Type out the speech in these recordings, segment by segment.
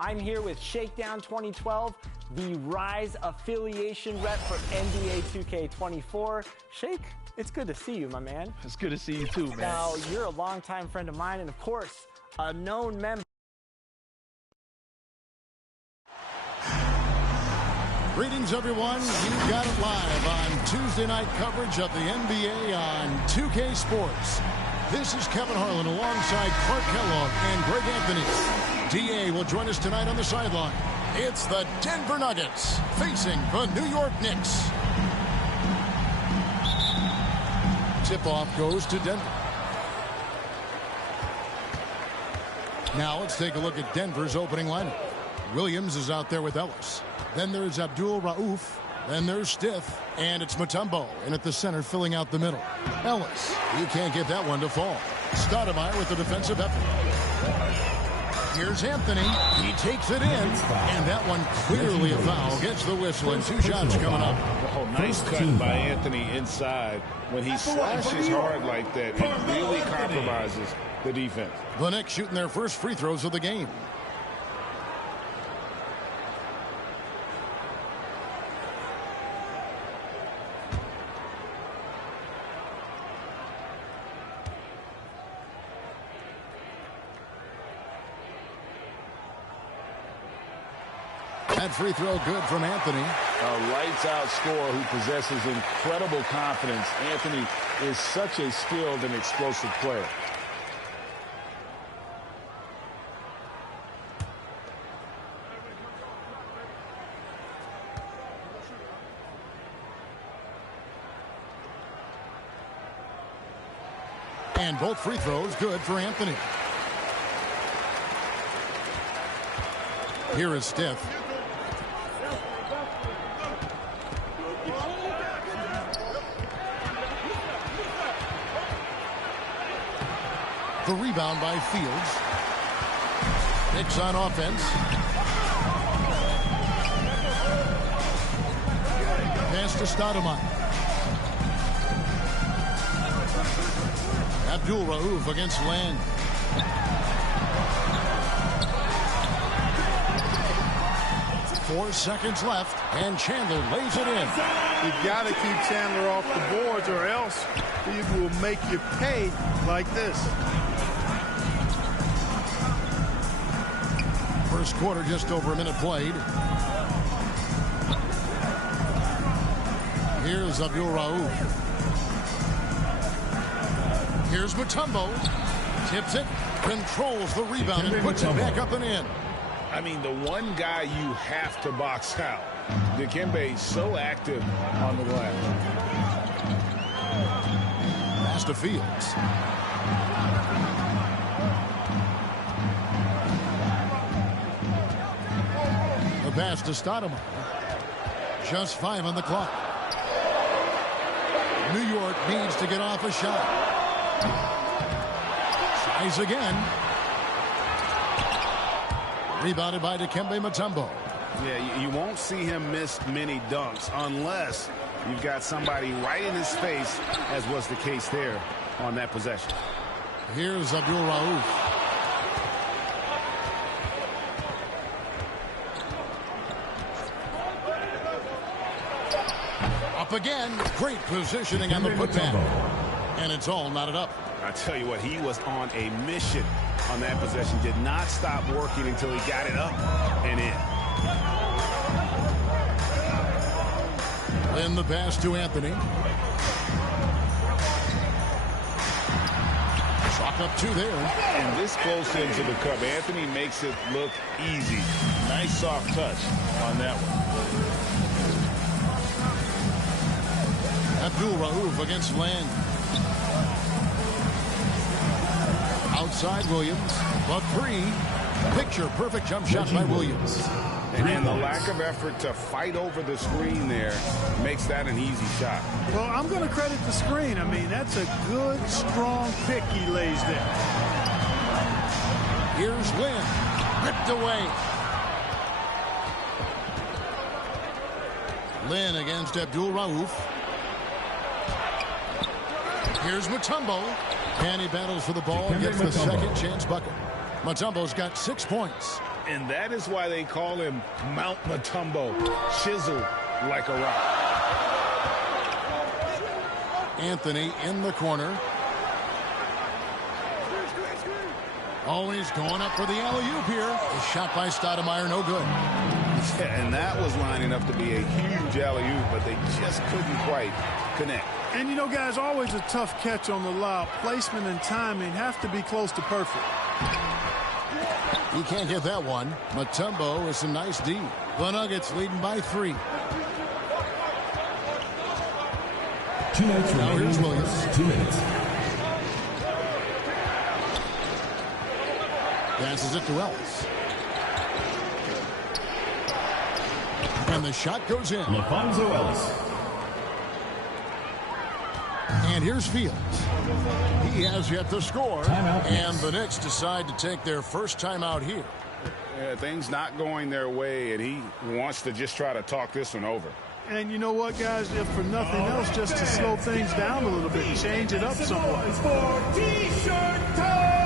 I'm here with Shakedown 2012, the Rise affiliation rep for NBA 2K24. Shake, it's good to see you, my man. It's good to see you too, man. Now, you're a longtime friend of mine, and of course, a known member. Greetings, everyone. You got it live on Tuesday night coverage of the NBA on 2K Sports. This is Kevin Harlan alongside Clark Kellogg and Greg Anthony. D.A. will join us tonight on the sideline. It's the Denver Nuggets facing the New York Knicks. Tip-off goes to Denver. Now let's take a look at Denver's opening lineup. Williams is out there with Ellis. Then there's Abdul Rauf. Then there's Stiff. And it's Mutombo in at the center filling out the middle. Ellis, he can't get that one to fall. Stoudemire with the defensive effort. Here's Anthony. He takes it in. And that one clearly a foul. Gets the whistle and 2 shots coming up. Oh, nice cut by Anthony inside. When he slashes hard like that, it really compromises the defense. The Knicks shooting their first free throws of the game. That free throw good from Anthony. A lights-out scorer who possesses incredible confidence. Anthony is such a skilled and explosive player. And both free throws good for Anthony. Here is Stiff. The rebound by Fields. Knicks on offense. Pass to Stoudemire. Abdul Rauf against Land. Four seconds left, and Chandler lays it in. You've got to keep Chandler off the boards, or else he will make you pay like this. First quarter, just over a minute played. Here's Abdul Rauf. Here's Mutombo. Tips it, controls the rebound, and puts it back up and in. I mean, the one guy you have to box out. Dikembe so active on the glass. Pass to Fields. The pass to Stoudemire. Just 5 on the clock. New York needs to get off a shot. Tries again. Rebounded by Dikembe Mutombo. Yeah, you won't see him miss many dunks unless you've got somebody right in his face, as was the case there on that possession. Here's Abdul Rauf. Up again. Great positioning on the putback. And it's all knotted up. I tell you what, he was on a mission on that possession. Did not stop working until he got it up and in. Then the pass to Anthony. Chalk up 2 there. And this close into the cup, Anthony makes it look easy. Nice soft touch on that one. Abdul Rauf against Land. Outside Williams. The 3. Picture-perfect jump shot by Williams. And the lack of effort to fight over the screen there makes that an easy shot. Well, I'm going to credit the screen. I mean, that's a good, strong pick he lays there. Here's Lynn. Ripped away. Lynn against Abdul Rauf. Here's Mutombo. And he battles for the ball and gets the second chance bucket. Mutombo's got 6 points. And that is why they call him Mount Mutombo, chiseled like a rock. Anthony in the corner. Oh, he's going up for the alley-oop here. A shot by Stoudemire, no good. Yeah, and that was lining up to be a huge alley-oop, but they just couldn't quite connect. And, you know, guys, always a tough catch on the lob. Placement and timing have to be close to perfect. He can't get that one. Mutombo is a nice D. The Nuggets leading by 3. Now here's Williams. 2 minutes. Passes it to Ellis. And the shot goes in. LaFonso Ellis. And here's Fields. He has yet to score. And the Knicks decide to take their first timeout here. Yeah, things not going their way, and he wants to just try to talk this one over. And you know what, guys? If for nothing else, just to slow things down a little bit, change it up somewhat. For T-shirt time!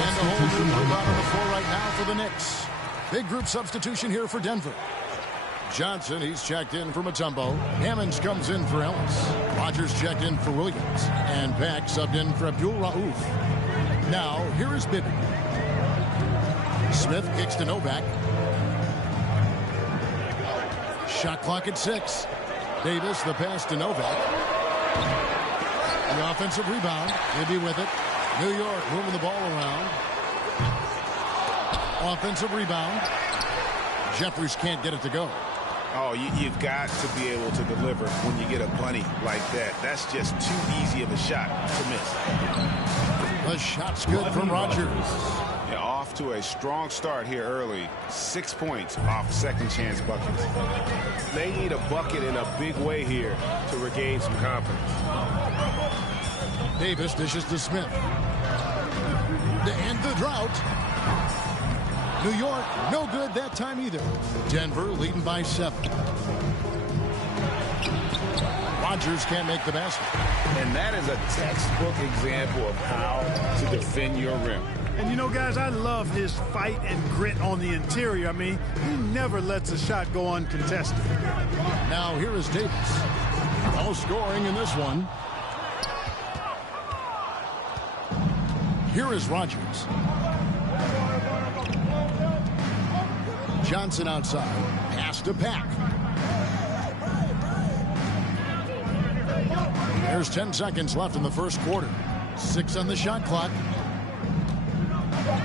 And a whole new group out on the floor right now for the Knicks. Big group substitution here for Denver. Johnson, he's checked in for Mutombo. Hammonds comes in for Ellis. Rogers checked in for Williams. And Pack subbed in for Abdul Rauf. Now, here is Bibby. Smith kicks to Novak. Shot clock at 6. Davis, the pass to Novak. The offensive rebound. Bibby with it. New York moving the ball around. Offensive rebound. Jeffries can't get it to go. Oh, you've got to be able to deliver when you get a bunny like that. That's just too easy of a shot to miss. The shot's good from Rogers. Yeah, off to a strong start here early. 6 points off second chance buckets. They need a bucket in a big way here to regain some confidence. Davis dishes to Smith. To end the drought. New York, no good that time either. Denver leading by 7. Rogers can't make the basket. And that is a textbook example of how to defend your rim. And you know, guys, I love his fight and grit on the interior. I mean, he never lets a shot go uncontested. Now here is Davis. No scoring in this one. Here is Rogers. Johnson outside. Pass to Pack. There's 10 seconds left in the first quarter. 6 on the shot clock.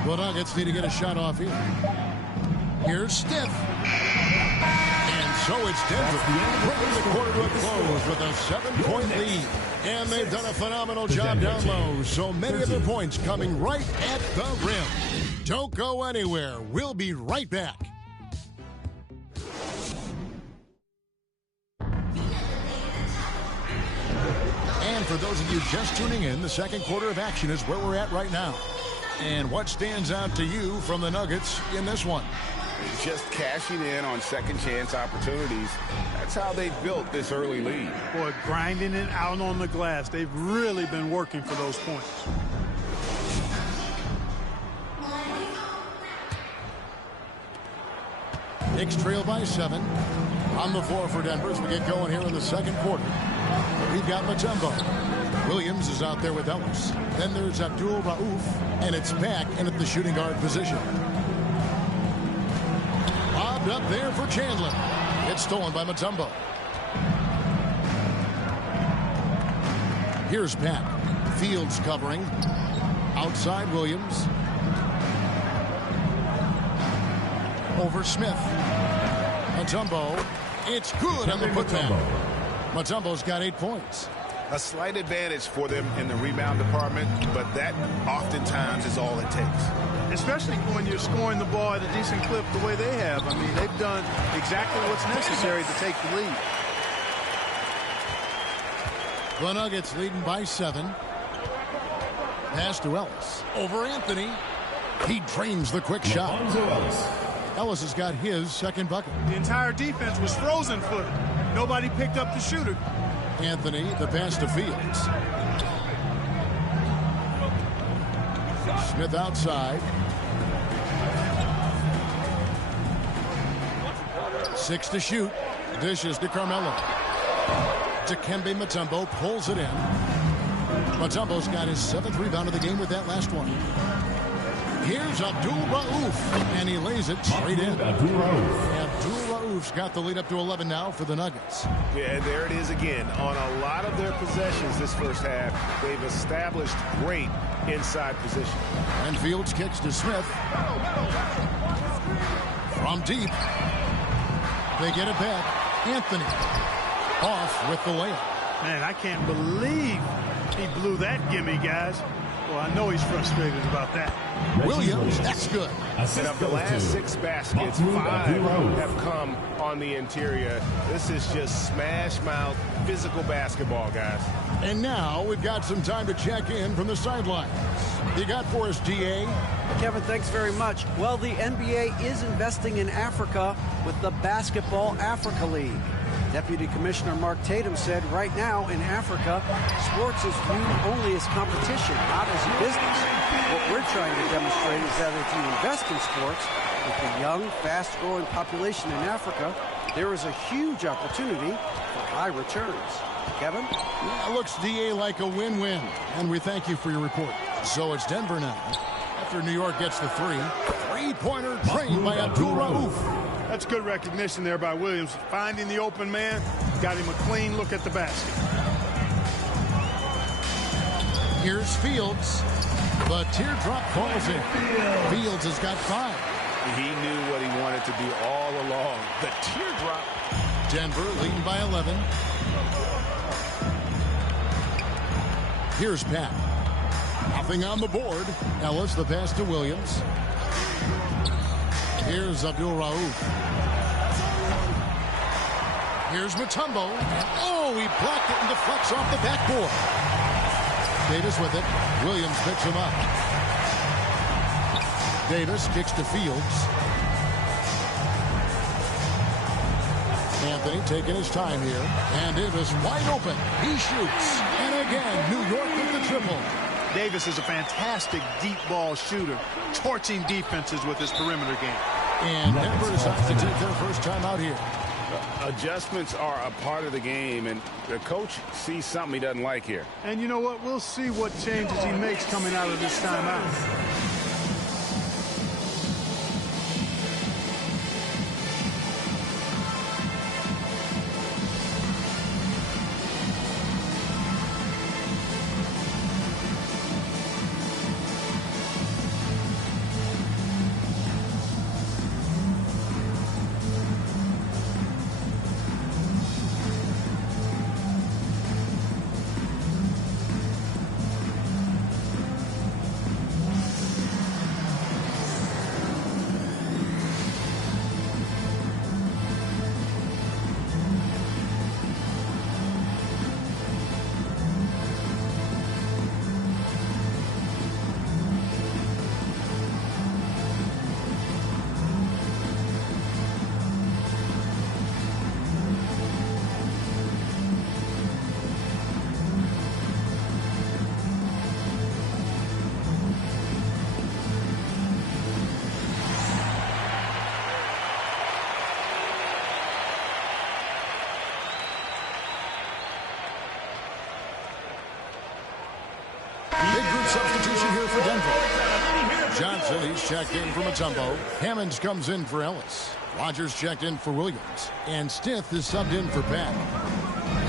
The Nuggets need to get a shot off here. Here's Stiff. And so it's Denver bringing the quarter to a close with a 7-point lead. And they've done a phenomenal job down low. So many of their points coming right at the rim. Don't go anywhere. We'll be right back. And for those of you just tuning in, the second quarter of action is where we're at right now. And what stands out to you from the Nuggets in this one? Just cashing in on second chance opportunities. That's how they built this early lead. Boy, grinding it out on the glass. They've really been working for those points. Knicks trail by 7. On the floor for Denver as we get going here in the second quarter. We've got Mutombo. Williams is out there with Ellis. Then there's Abdul Rauf, and it's back in at the shooting guard position. Lobbed up there for Chandler. It's stolen by Mutombo. Here's Pat. Fields covering. Outside Williams. Over Smith. Mutombo. It's good on the putback. Mutombo's got 8 points. A slight advantage for them in the rebound department, but that oftentimes is all it takes. Especially when you're scoring the ball at a decent clip the way they have. I mean, they've done exactly what's necessary to take the lead. The Nuggets leading by 7. Pass to Ellis. Over Anthony. He drains the quick shot. Ellis has got his second bucket. The entire defense was frozen footed. Nobody picked up the shooter. Anthony, the pass to Fields. Smith outside. 6 to shoot. Dishes to Carmelo. Dikembe Mutombo pulls it in. Mutombo's got his 7th rebound of the game with that last one. Here's Abdul Rauf, and he lays it straight in. Abdul Rauf's got the lead up to 11 now for the Nuggets. Yeah, and there it is again. On a lot of their possessions this first half, they've established great inside position. And Fields kicks to Smith. From deep. They get it back. Anthony off with the layup. Man, I can't believe he blew that gimme, guys. Well, I know he's frustrated about that. Williams, that's good. And of the last 6 baskets, 5 have come on the interior. This is just smash mouth physical basketball, guys. And now we've got some time to check in from the sidelines. You got for us, DA? Kevin, thanks very much. Well, the NBA is investing in Africa with the Basketball Africa League. Deputy Commissioner Mark Tatum said right now in Africa, sports is viewed only as competition, not as business. What we're trying to demonstrate is that if you invest in sports, with the young, fast-growing population in Africa, there is a huge opportunity for high returns. Kevin? Yeah, looks, DA, like a win-win. And we thank you for your report. So it's Denver now. After New York gets the 3. Three-pointer trained by Abdul Rauf. That's good recognition there by Williams. Finding the open man, got him a clean look at the basket. Here's Fields. The teardrop falls in. Fields has got 5. He knew what he wanted to do all along. The teardrop. Denver leading by 11. Here's Pat. Nothing on the board. Ellis, the pass to Williams. Here's Abdul Rauf. Here's Mutombo. Oh, he blocked it and deflects off the backboard. Davis with it. Williams picks him up. Davis kicks to Fields. Anthony taking his time here. And Davis wide open. He shoots. And again, New York with the triple. Davis is a fantastic deep ball shooter, torching defenses with his perimeter game. And Denver decides to take their first time out here. Adjustments are a part of the game, and the coach sees something he doesn't like here. And you know what? We'll see what changes he makes coming out of this timeout. here for Denver. Johnson, he's checked in for Mutombo. Hammonds comes in for Ellis. Rogers checked in for Williams. And Stith is subbed in for Pat.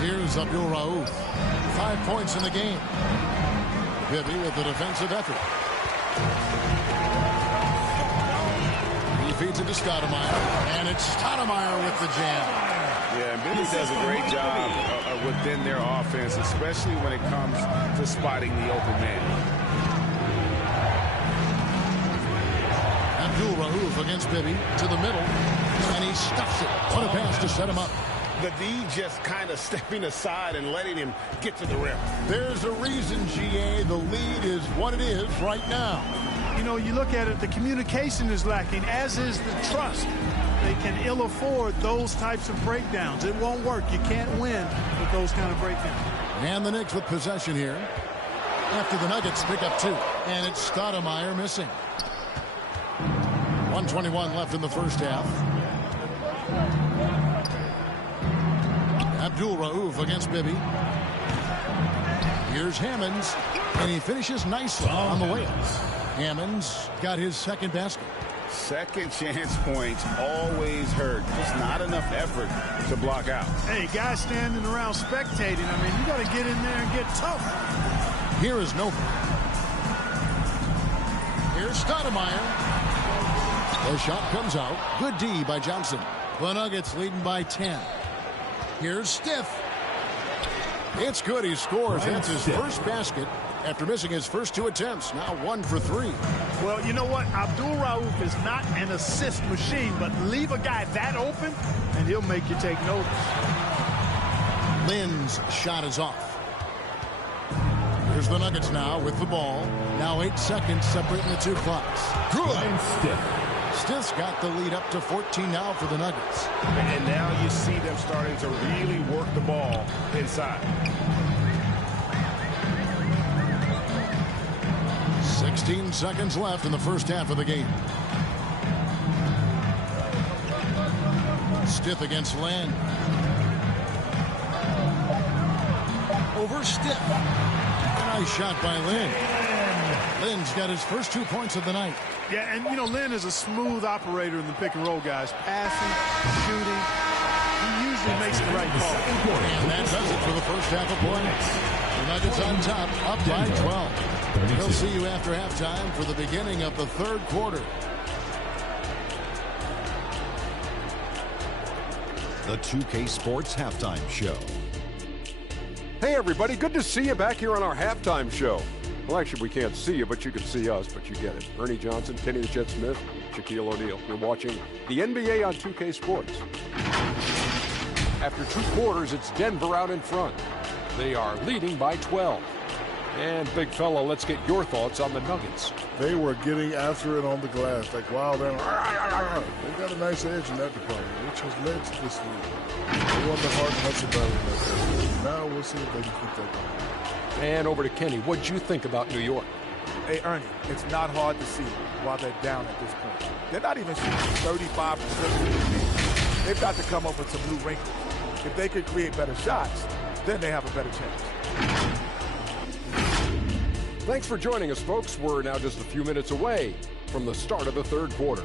Here's Abdul Rauf. 5 points in the game. Bibby with the defensive effort. He feeds it to Stoudemire. And it's Stoudemire with the jam. Yeah, and Bibby does a great job within their offense, especially when it comes to spotting the open man. Abdul Rauf against Bibby to the middle. And he stuffs it. What a pass to set him up. The D just kind of stepping aside and letting him get to the rim. There's a reason, GA, the lead is what it is right now. You know, you look at it, the communication is lacking, as is the trust. They can ill afford those types of breakdowns. It won't work. You can't win with those kind of breakdowns. And the Knicks with possession here. After the Nuggets pick up 2. And it's Stoudemire missing. 1:21 left in the first half. Abdul Rauf against Bibby. Here's Hammonds, and he finishes nicely on the way. Hammonds got his second basket. Second chance points always hurt. Just not enough effort to block out. Hey, guys standing around spectating, I mean, you got to get in there and get tough. Here is Nova. Here's Stoudemire. The shot comes out. Good D by Johnson. The Nuggets leading by 10. Here's Stith. It's good. He scores. That's his first basket after missing his first 2 attempts. Now 1 for 3. Well, you know what? Abdul Rauf is not an assist machine, but leave a guy that open, and he'll make you take notice. Lynn's shot is off. Here's the Nuggets now with the ball. Now 8 seconds separating the 2 clocks. Good. Stith's got the lead up to 14 now for the Nuggets. And now you see them starting to really work the ball inside. 16 seconds left in the first half of the game. Stith against Lynn. Over Stith. Nice shot by Lynn. Lynn's got his first 2 points of the night. Yeah, and, you know, Lynn is a smooth operator in the pick-and-roll, guys. Passing, shooting. He usually makes the right call. And that does it for the first half of play. The Nuggets on top, up by 12. We'll see you after halftime for the beginning of the third quarter. The 2K Sports Halftime Show. Hey, everybody. Good to see you back here on our halftime show. Well, actually, we can't see you, but you can see us, but you get it. Ernie Johnson, Kenny the Jet Smith, Shaquille O'Neal. You're watching the NBA on 2K Sports. After 2 quarters, it's Denver out in front. They are leading by 12. And, big fella, let's get your thoughts on the Nuggets. They were getting after it on the glass, like wild animals. They got a nice edge in that department, which has led to this lead. They won the hard hustle battle in that area. Now we'll see if they can keep that going. And over to Kenny. What'd you think about New York? Hey, Ernie, it's not hard to see why they're down at this point. They're not even shooting 35% of the game. They've got to come up with some new wrinkles. If they could create better shots, then they have a better chance. Thanks for joining us, folks. We're now just a few minutes away from the start of the third quarter.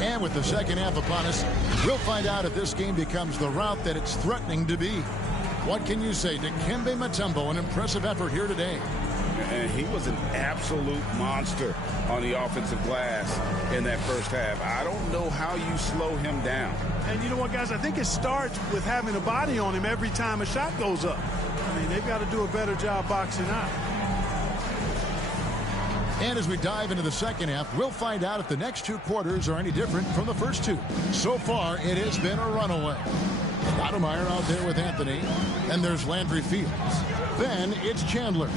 And with the second half upon us, we'll find out if this game becomes the route that it's threatening to be. What can you say to Dikembe Mutombo? An impressive effort here today. And he was an absolute monster on the offensive glass in that first half. I don't know how you slow him down. And you know what, guys? I think it starts with having a body on him every time a shot goes up. I mean, they've got to do a better job boxing out. And as we dive into the second half, we'll find out if the next 2 quarters are any different from the first 2. So far, it has been a runaway. Stoudemire out there with Anthony. And there's Landry Fields. Then it's Chandler.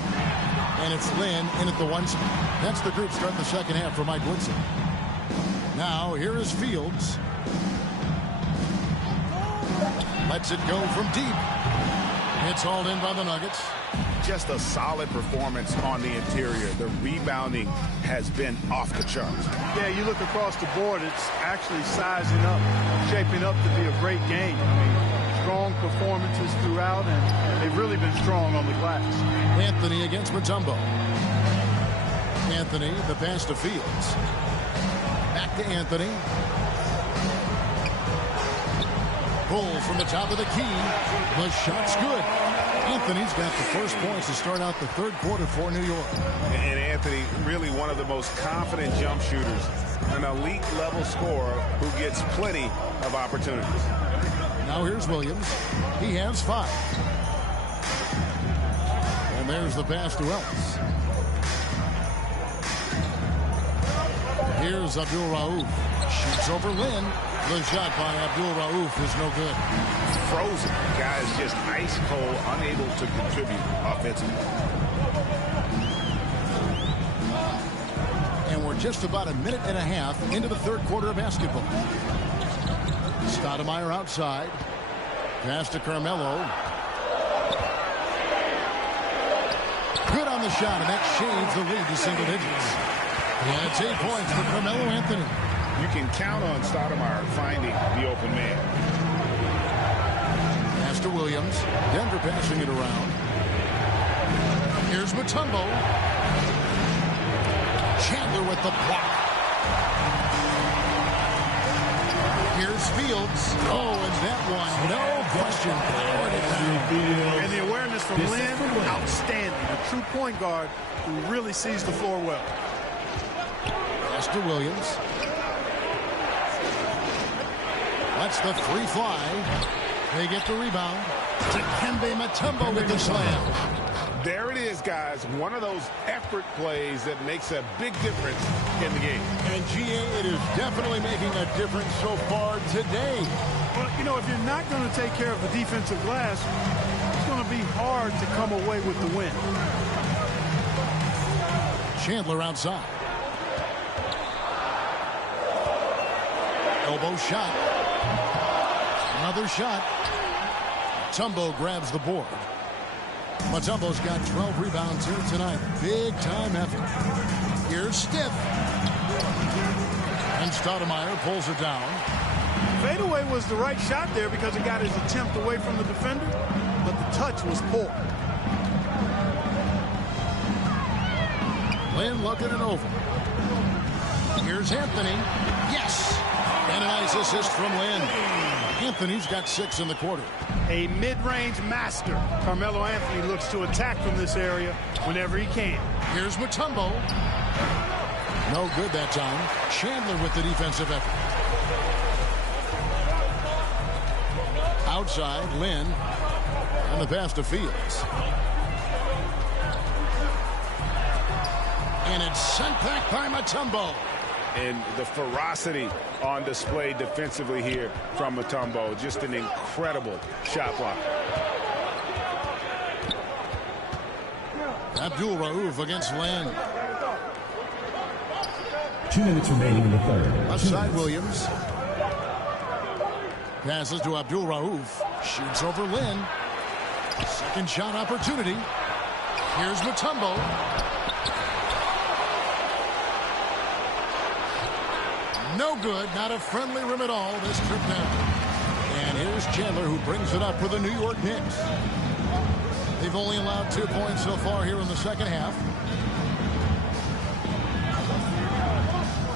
And it's Lynn in at the 1 spot. That's the group starting the second half for Mike Woodson. Now, here is Fields. Lets it go from deep. It's hauled in by the Nuggets. just a solid performance on the interior. The rebounding has been off the charts. Yeah, you look across the board, it's actually sizing up, shaping up to be a great game. I mean, strong performances throughout, and they've really been strong on the glass. Anthony against Mutombo. Anthony, the pass to Fields. Back to Anthony. Pull from the top of the key. The shot's good. Anthony's got the first points to start out the third quarter for New York. And Anthony, really one of the most confident jump shooters, an elite level scorer who gets plenty of opportunities. Now here's Williams. He has 5. And there's the pass to Ellis. Here's Abdul Rauf. Shoots over Lynn. The shot by Abdul Rauf is no good. Frozen. Guys just ice cold, unable to contribute offensively. And we're just about a minute and a half into the third quarter of basketball. Stoudemire outside. Pass to Carmelo. Good on the shot, and that shaves the lead to single digits. Yeah, it's 8 points for Carmelo Anthony. You can count on Stoudemire finding the open man. Pass to Williams. Denver passing it around. Here's Mutombo. Chandler with the block. Here's Fields. Oh, and that one, no question, powered it down. And the awareness from Lynn, outstanding. A true point guard who really sees the floor well. Pass to Williams. That's the free fly. They get the rebound. Dikembe Mutombo with the slam. There it is, guys. One of those effort plays that makes a big difference in the game. And GA, it is definitely making a difference so far today. Well, you know, if you're not going to take care of the defensive glass, it's going to be hard to come away with the win. Chandler outside. Elbow shot. Another shot. Mutombo grabs the board. Mutombo's got 12 rebounds here tonight. Big time effort. Here's Stiff. And Stoudemire pulls it down. Fadeaway was the right shot there because it got his attempt away from the defender, but the touch was poor. Lynn looking it over. Here's Anthony. Yes! And a nice assist from Lynn. Anthony's got 6 in the quarter. A mid-range master. Carmelo Anthony looks to attack from this area whenever he can. Here's Mutombo. No good that time. Chandler with the defensive effort. Outside, Lynn. And the pass to Fields. And it's sent back by Mutombo. And the ferocity on display defensively here from Mutombo. Just an incredible shot block. Abdul Rauf against Lynn. 2 minutes remaining in the third. Outside Williams. Passes to Abdul Rauf. Shoots over Lynn. Second shot opportunity. Here's Mutombo. No good. Not a friendly rim at all this trip down. And here's Chandler, who brings it up for the New York Knicks. They've only allowed 2 points so far here in the second half.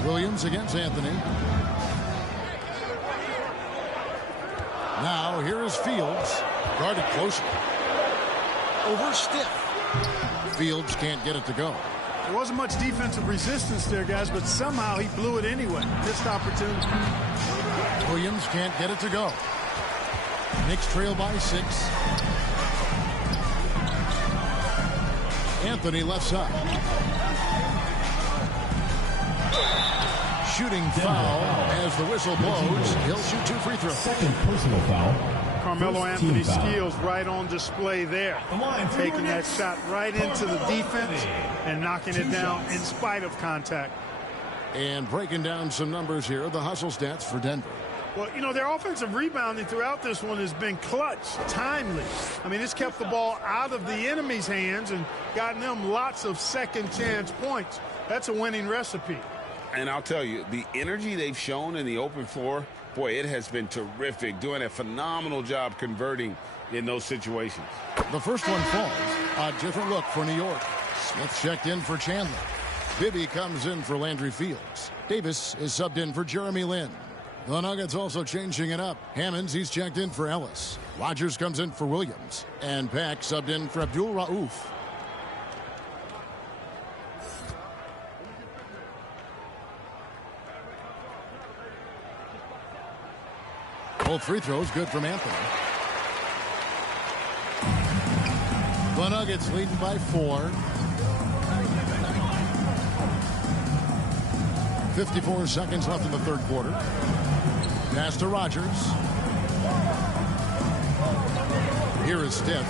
Williams against Anthony. Now here is Fields. Guarded closely. Over Stiff. Fields can't get it to go. There wasn't much defensive resistance there, guys, but somehow he blew it anyway. Missed opportunity. Williams can't get it to go. Knicks trail by 6. Anthony left side. Shooting foul as the whistle blows. He'll shoot 2 free throws. Second personal foul. Carmelo Anthony's skills right on display there. Taking that shot right into the defense and knocking it down in spite of contact. And breaking down some numbers here, the hustle stats for Denver. Well, you know, their offensive rebounding throughout this one has been clutch, timely. I mean, it's kept the ball out of the enemy's hands and gotten them lots of second chance points. That's a winning recipe. And I'll tell you, the energy they've shown in the open floor, boy, it has been terrific, doing a phenomenal job converting in those situations. The first one falls. A different look for New York. Smith checked in for Chandler. Bibby comes in for Landry Fields. Davis is subbed in for Jeremy Lin. The Nuggets also changing it up. Hammonds, he's checked in for Ellis. Rogers comes in for Williams. And Pack subbed in for Abdul Rauf. Both free throws good from Anthony. The Nuggets leading by 4. 54 seconds left in the third quarter. Pass to Rogers. Here is Stiff.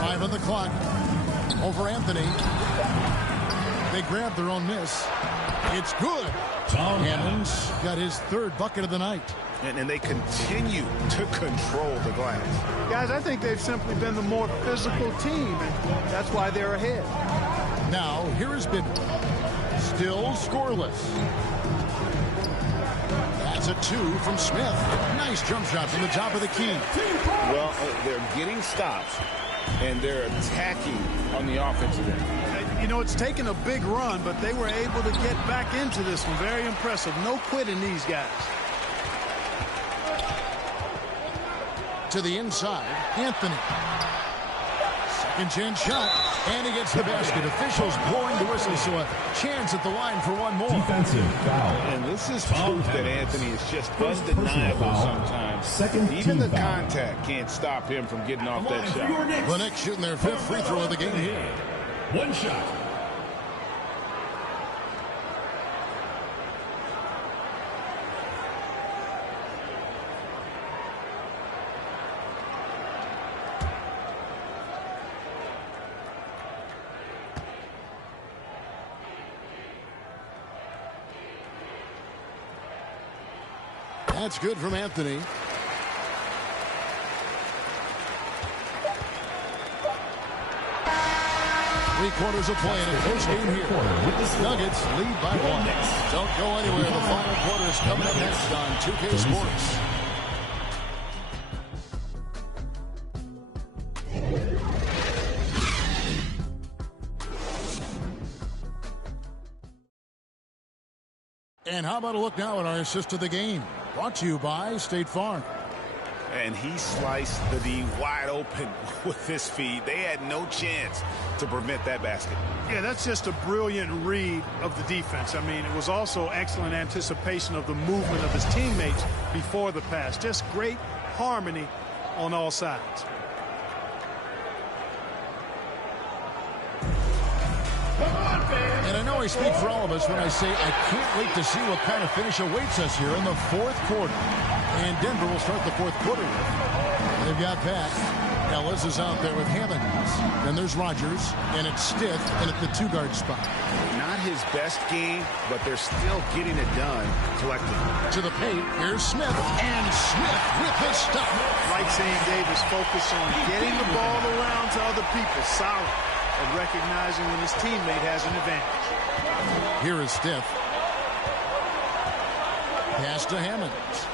5 on the clock. Over Anthony. They grab their own miss. It's good. Hammonds got his third bucket of the night. And they continue to control the glass. Guys, I think they've simply been the more physical team, and that's why they're ahead. Now, here is Bibby. Still scoreless. That's a 2 from Smith. Nice jump shot from the top of the key. Well, they're getting stops, and they're attacking on the offensive end. You know, it's taken a big run, but they were able to get back into this one. Very impressive. No quitting these guys. To the inside, Anthony. Second chance shot, and he gets the basket. Officials blowing the whistle, so a chance at the line for one more. Defensive foul. And this is proof that Anthony is just undeniable sometimes. Even the contact can't stop him from getting off that shot. The Knicks shooting their 5th free throw of the game here. One shot. That's good from Anthony. Three-quarters of play in a close game here. Nuggets lead by 1. Don't go anywhere. The final quarter is coming up next on 2K Sports. And how about a look now at our assist of the game? Brought to you by State Farm. And he sliced the D wide open with his feed. They had no chance to prevent that basket. Yeah, that's just a brilliant read of the defense. I mean, it was also excellent anticipation of the movement of his teammates before the pass. Just great harmony on all sides. And I know I speak for all of us when I say I can't wait to see what kind of finish awaits us here in the fourth quarter. And Denver will start the fourth quarter with. They've got Pat. Ellis is out there with Hammonds. Then there's Rogers, and it's Stiff and at the 2-guard spot. Not his best game, but they're still getting it done collectively. To the paint, here's Smith, and Smith with the stop. Like saying Davis, focus on getting the ball around to other people. Solid at recognizing when his teammate has an advantage. Here is Stiff. Pass to Hammonds.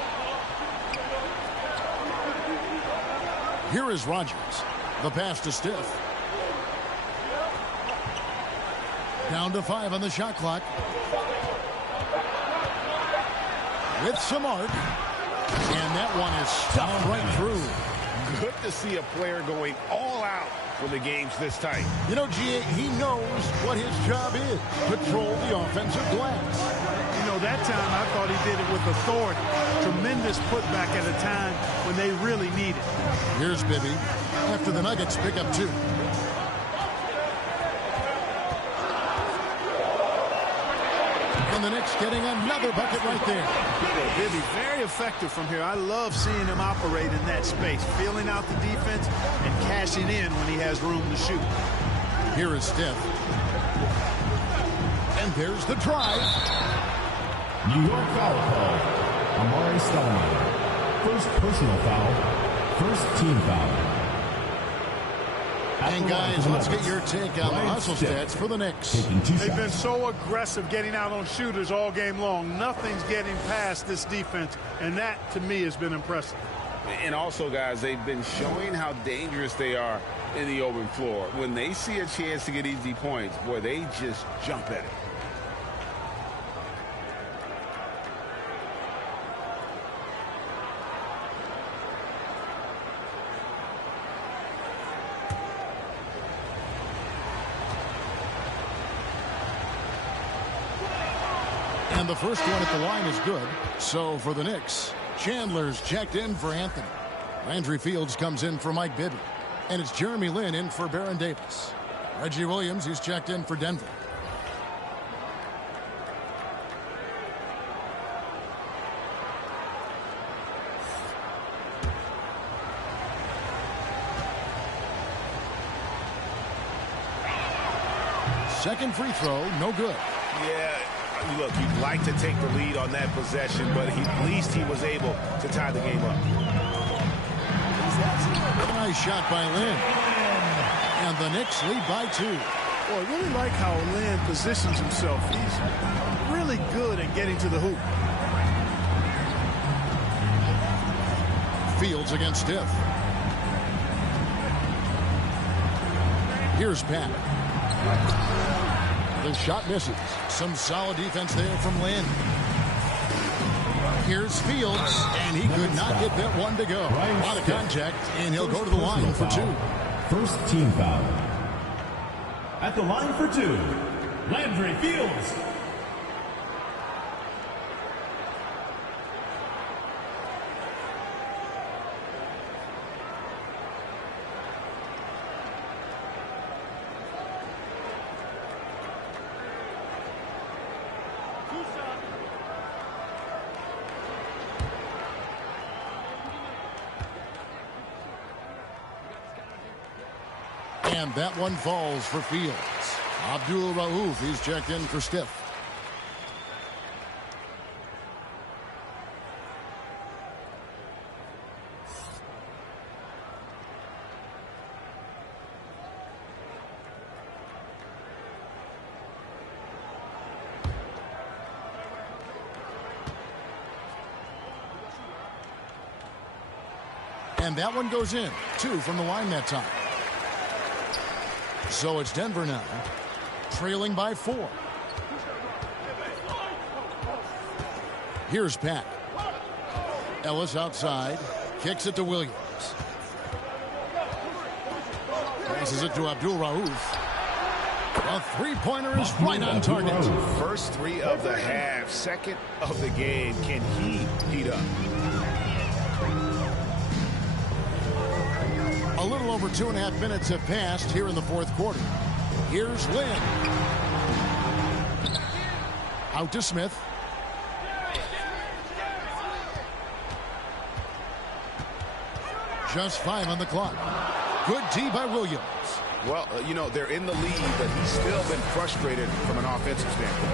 Here is Rogers. The pass to Stiff. Down to 5 on the shot clock. With some arc. And that one is stomped right through. Good to see a player going all out when the game's this tight. You know, G.A., he knows what his job is. Patrol the offensive glass. You know, that time I thought he did it with authority. Tremendous putback at a time when they really need it. Here's Bibby after the Nuggets pick up 2. And the Knicks getting another bucket right there. Bibby, very effective from here. I love seeing him operate in that space, feeling out the defense and cashing in when he has room to shoot. Here is Steph. And there's the drive. New York foul call. Amari Stoudemire. First personal foul. First team foul. And guys, let's get your take on the hustle stats for the Knicks. They've been so aggressive getting out on shooters all game long. Nothing's getting past this defense, and that, to me, has been impressive. And also, guys, they've been showing how dangerous they are in the open floor. When they see a chance to get easy points, boy, they just jump at it. And the first one at the line is good. So for the Knicks, Chandler's checked in for Anthony. Landry Fields comes in for Mike Bibby. And it's Jeremy Lin in for Baron Davis. Reggie Williams, he's checked in for Denver. Second free throw, no good. Yeah. Look, you'd like to take the lead on that possession, but at least he was able to tie the game up. Nice shot by Lin. And the Knicks lead by 2. Boy, I really like how Lin positions himself. He's really good at getting to the hoop. Fields against Stiff. Here's Pat. The shot misses. Some solid defense there from Lin. Here's Fields, and he could not get that one to go. A lot of contact, and he'll go to the line for 2. First team foul. At the line for 2, Landry Fields. And that one falls for Fields. Abdul Rauf, he's checked in for Stiff. And that one goes in. 2 from the line that time. So it's Denver now, trailing by 4. Here's Pat. Ellis outside, kicks it to Williams. Passes it to Abdul Rauf. A three-pointer is right on target. First 3 of the half, second of the game. Can he heat up? A little over 2.5 minutes have passed here in the fourth quarter. Here's Lin. Out to Smith. Just 5 on the clock. Good D by Williams. Well, you know, they're in the lead, but he's still been frustrated from an offensive standpoint.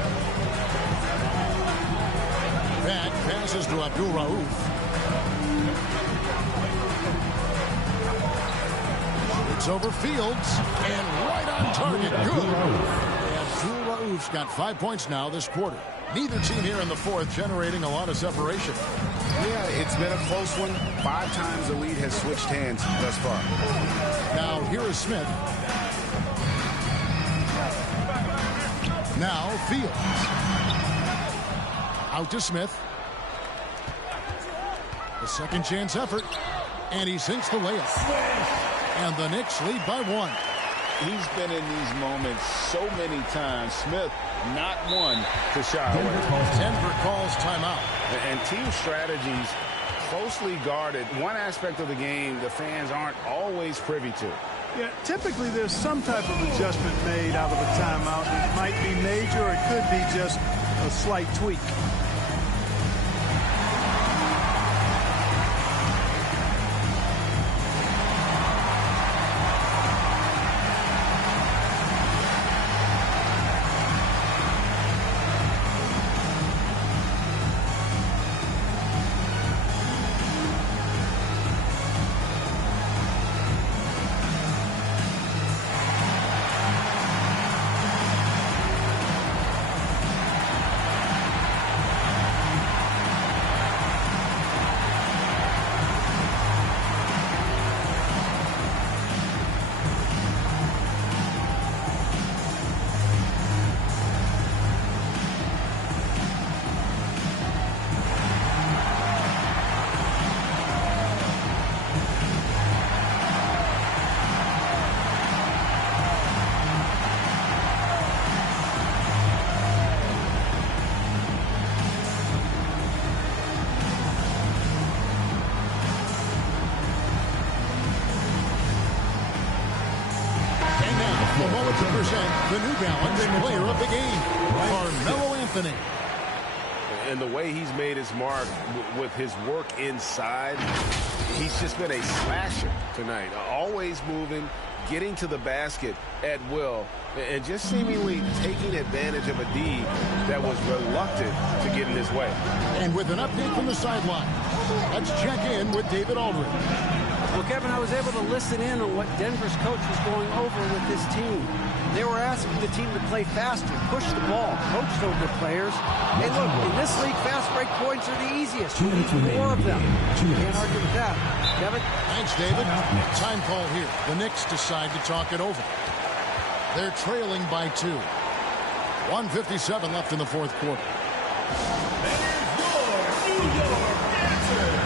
Back passes to Abdul Rauf. It's over Fields, and right on target. Good. Abdul Rauf's got 5 points now this quarter. Neither team here in the fourth generating a lot of separation. Yeah, it's been a close one. 5 times the lead has switched hands thus far. Now here is Smith. Now Fields. Out to Smith. The second chance effort. And he sinks the layup. And the Knicks lead by 1. He's been in these moments so many times. Smith, not one to shy away. Denver calls timeout. And team strategies closely guarded. One aspect of the game the fans aren't always privy to. Yeah, typically there's some type of adjustment made out of a timeout. It might be major, or it could be just a slight tweak. present the New Balance Player of the Game, Carmelo Anthony. And the way he's made his mark with his work inside, he's just been a slasher tonight. Always moving, getting to the basket at will, and just seemingly taking advantage of a D that was reluctant to get in his way. And with an update from the sideline, let's check in with David Aldridge. Well, Kevin, I was able to listen in on what Denver's coach was going over with this team. They were asking the team to play faster, push the ball, coach told their players. Hey, look, in this league, fast break points are the easiest. You need more of them. Can't argue with that. Kevin? Thanks, David. Time call here. The Knicks decide to talk it over. They're trailing by 2. 1:57 left in the fourth quarter. New York answer.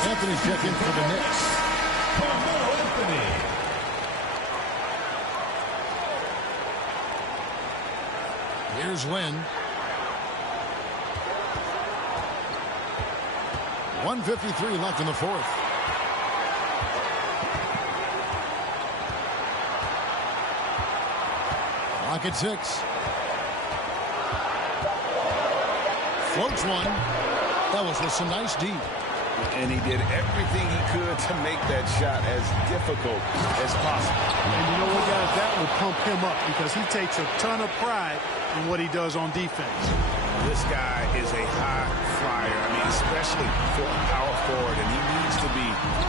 Anthony's check in for the Knicks. Carmelo Anthony. Here's Lynn. 1:53 left in the fourth. Clock at 6. Floats one. Ellis with some nice D. And he did everything he could to make that shot as difficult as possible. And you know what, guys? That will pump him up because he takes a ton of pride in what he does on defense. This guy is a high flyer. I mean, especially for a power forward, and he needs to be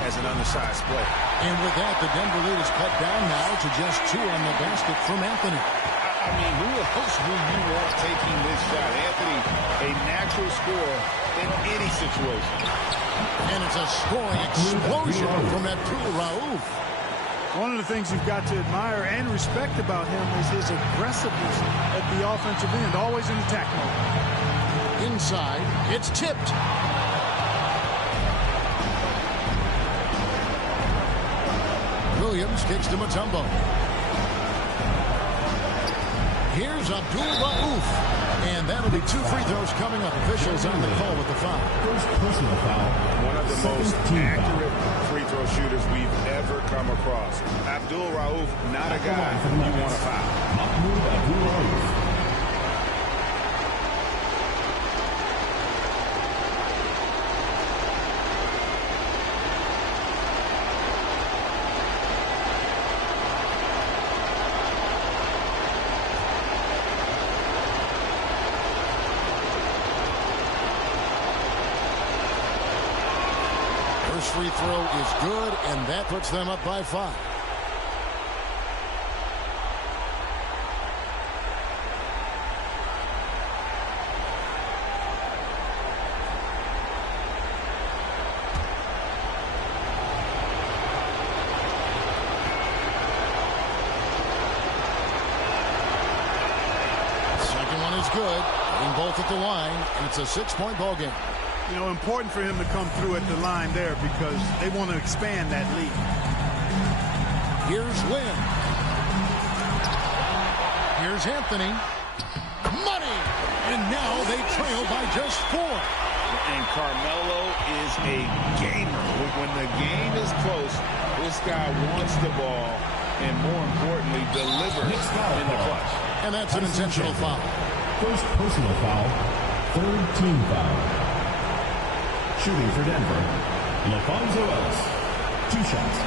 as an undersized player. And with that, the Denver lead is cut down now to just 2 on the basket from Anthony. I mean, who else will you want taking this shot? Anthony, a natural scorer in any situation. And it's a scoring explosion from Abdul-Rauf. One of the things you've got to admire and respect about him is his aggressiveness at the offensive end, always in attack mode. Inside, it's tipped. Williams kicks to Mutombo. Here's Abdul-Rauf. And that'll be 2 free throws coming up. Officials on the call with the foul. First personal foul. One of the most accurate free throw shooters we've ever come across. Abdul-Rauf, not a guy you want to foul. Mahmoud Abdul-Rauf. First free throw is good, and that puts them up by 5. Second one is good. Getting both at the line, and it's a 6-point ball game. You know, important for him to come through at the line there because they want to expand that lead. Here's Lynn. Here's Anthony. Money! And now they trail by just 4. And Carmelo is a gamer. When the game is close, this guy wants the ball and, more importantly, delivers in the clutch. And that's an intentional foul. First personal foul. Third team foul. Shooting for Denver, LaFonso Ellis. 2 shots.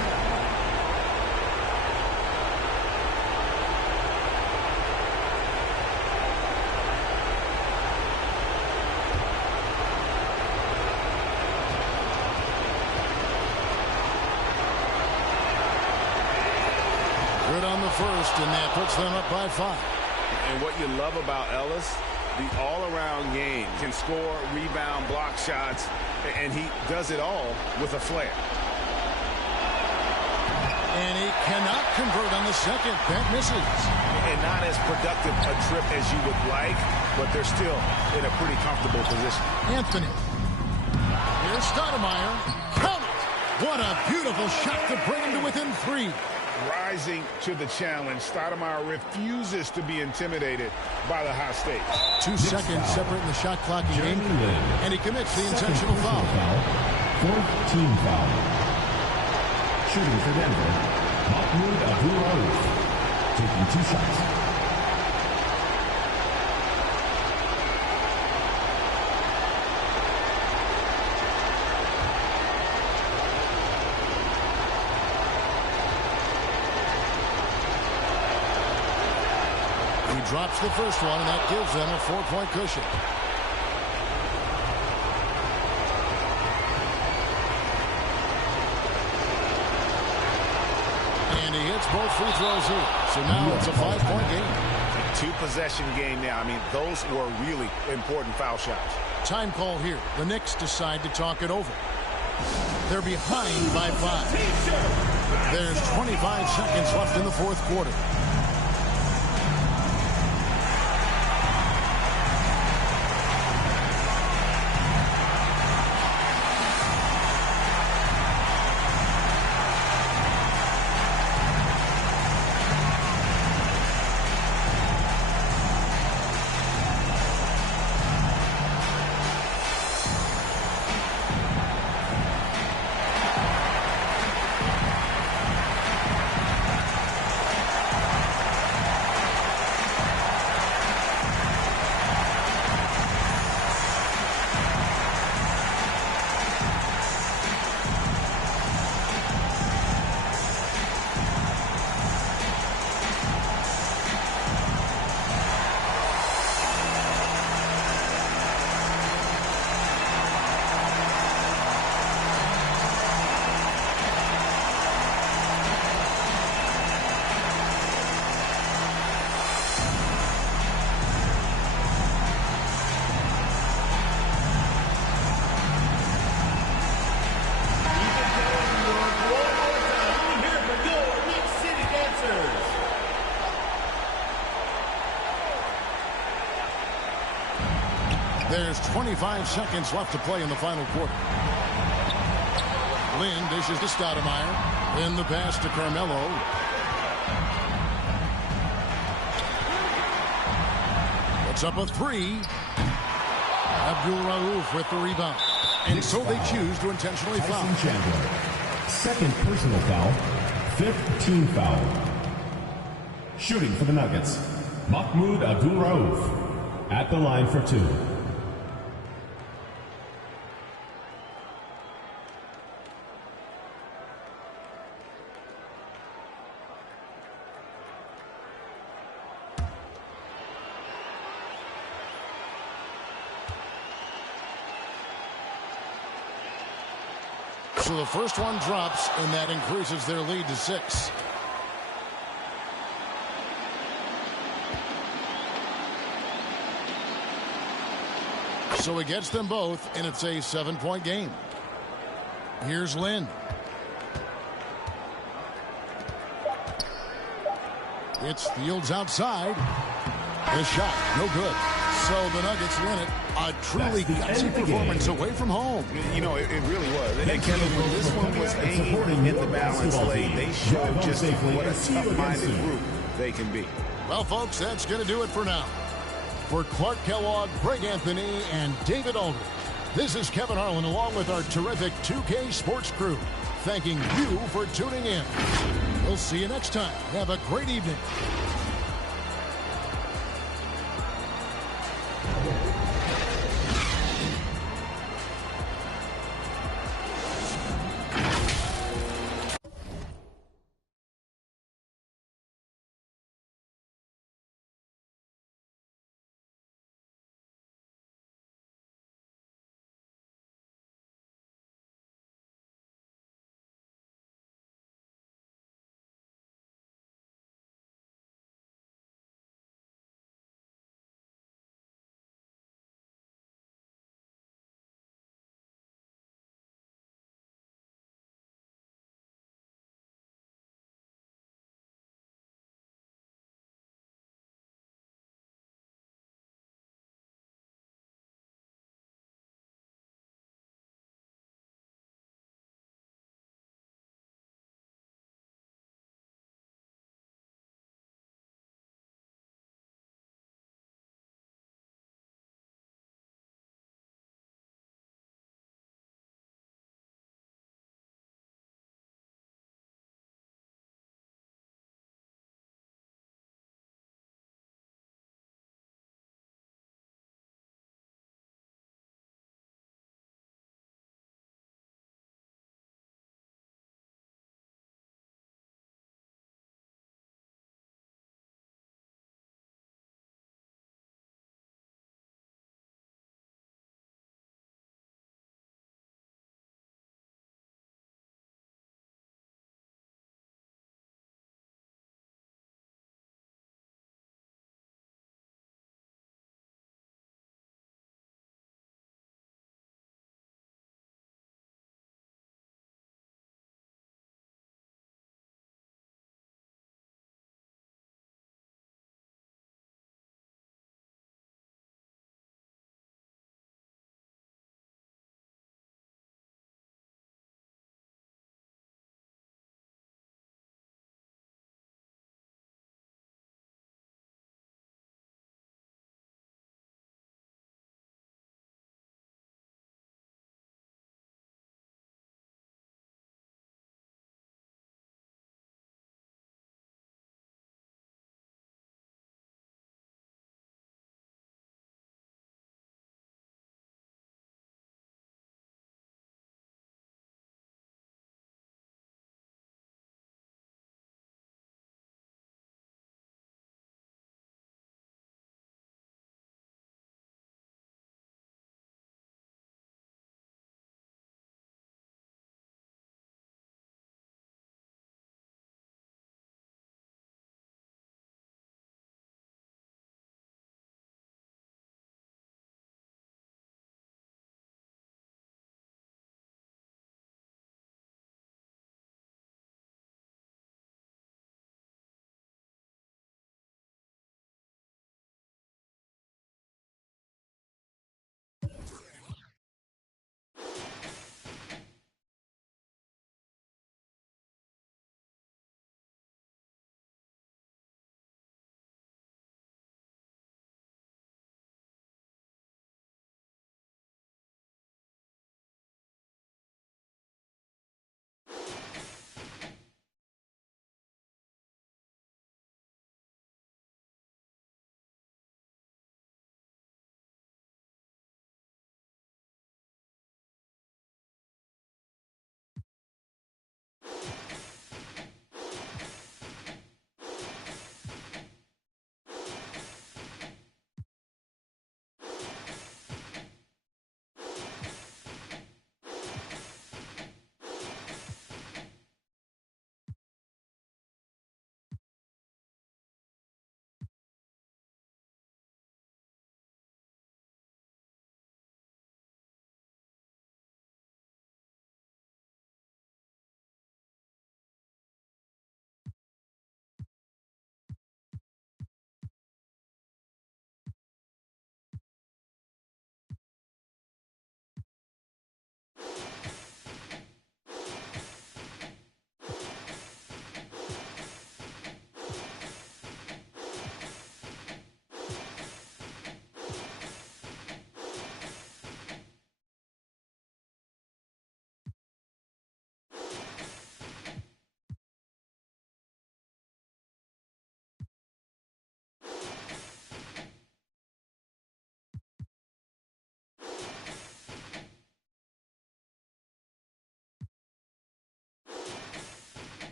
Good on the first, and that puts them up by 5. And what you love about Ellis, the all-around game, can score, rebound, block shots, and he does it all with a flair. And he cannot convert on the second. That misses. And not as productive a trip as you would like, but they're still in a pretty comfortable position. Anthony. Here's Stoudemire. Count it! What a beautiful shot to bring him to within 3. Rising to the challenge, Stoudemire refuses to be intimidated by the high stakes. 2 seconds separating the shot clock and game, and he commits the intentional foul. Fourth team foul. Shooting for Denver, Mahmoud Abdul-Rauf, taking 2 shots. Drops the first one, and that gives them a 4-point cushion. And he hits both free throws here. So now it's a 5-point game. A 2-possession game now. I mean, those were really important foul shots. Time call here. The Knicks decide to talk it over. They're behind by 5. There's 25 seconds left in the fourth quarter. There's 25 seconds left to play in the final quarter. Lynn dishes to Stoudemire. Then the pass to Carmelo. Puts up a 3. Abdul-Rauf with the rebound. And so they choose to intentionally foul. Chandler. Second personal foul. Fifth team foul. Shooting for the Nuggets, Mahmoud Abdul-Rauf at the line for 2. So the first one drops, and that increases their lead to 6. So he gets them both, and it's a 7-point game. Here's Lynn. It's Fields outside. The shot, no good. So the Nuggets win it. A truly gutsy performance away from home. You know, it really was. And Kevin, when this one was aimed in the balance lane, they showed just what a tough-minded group they can be. Well, folks, that's going to do it for now. For Clark Kellogg, Greg Anthony, and David Aldridge, this is Kevin Harlan along with our terrific 2K Sports crew, thanking you for tuning in. We'll see you next time. Have a great evening.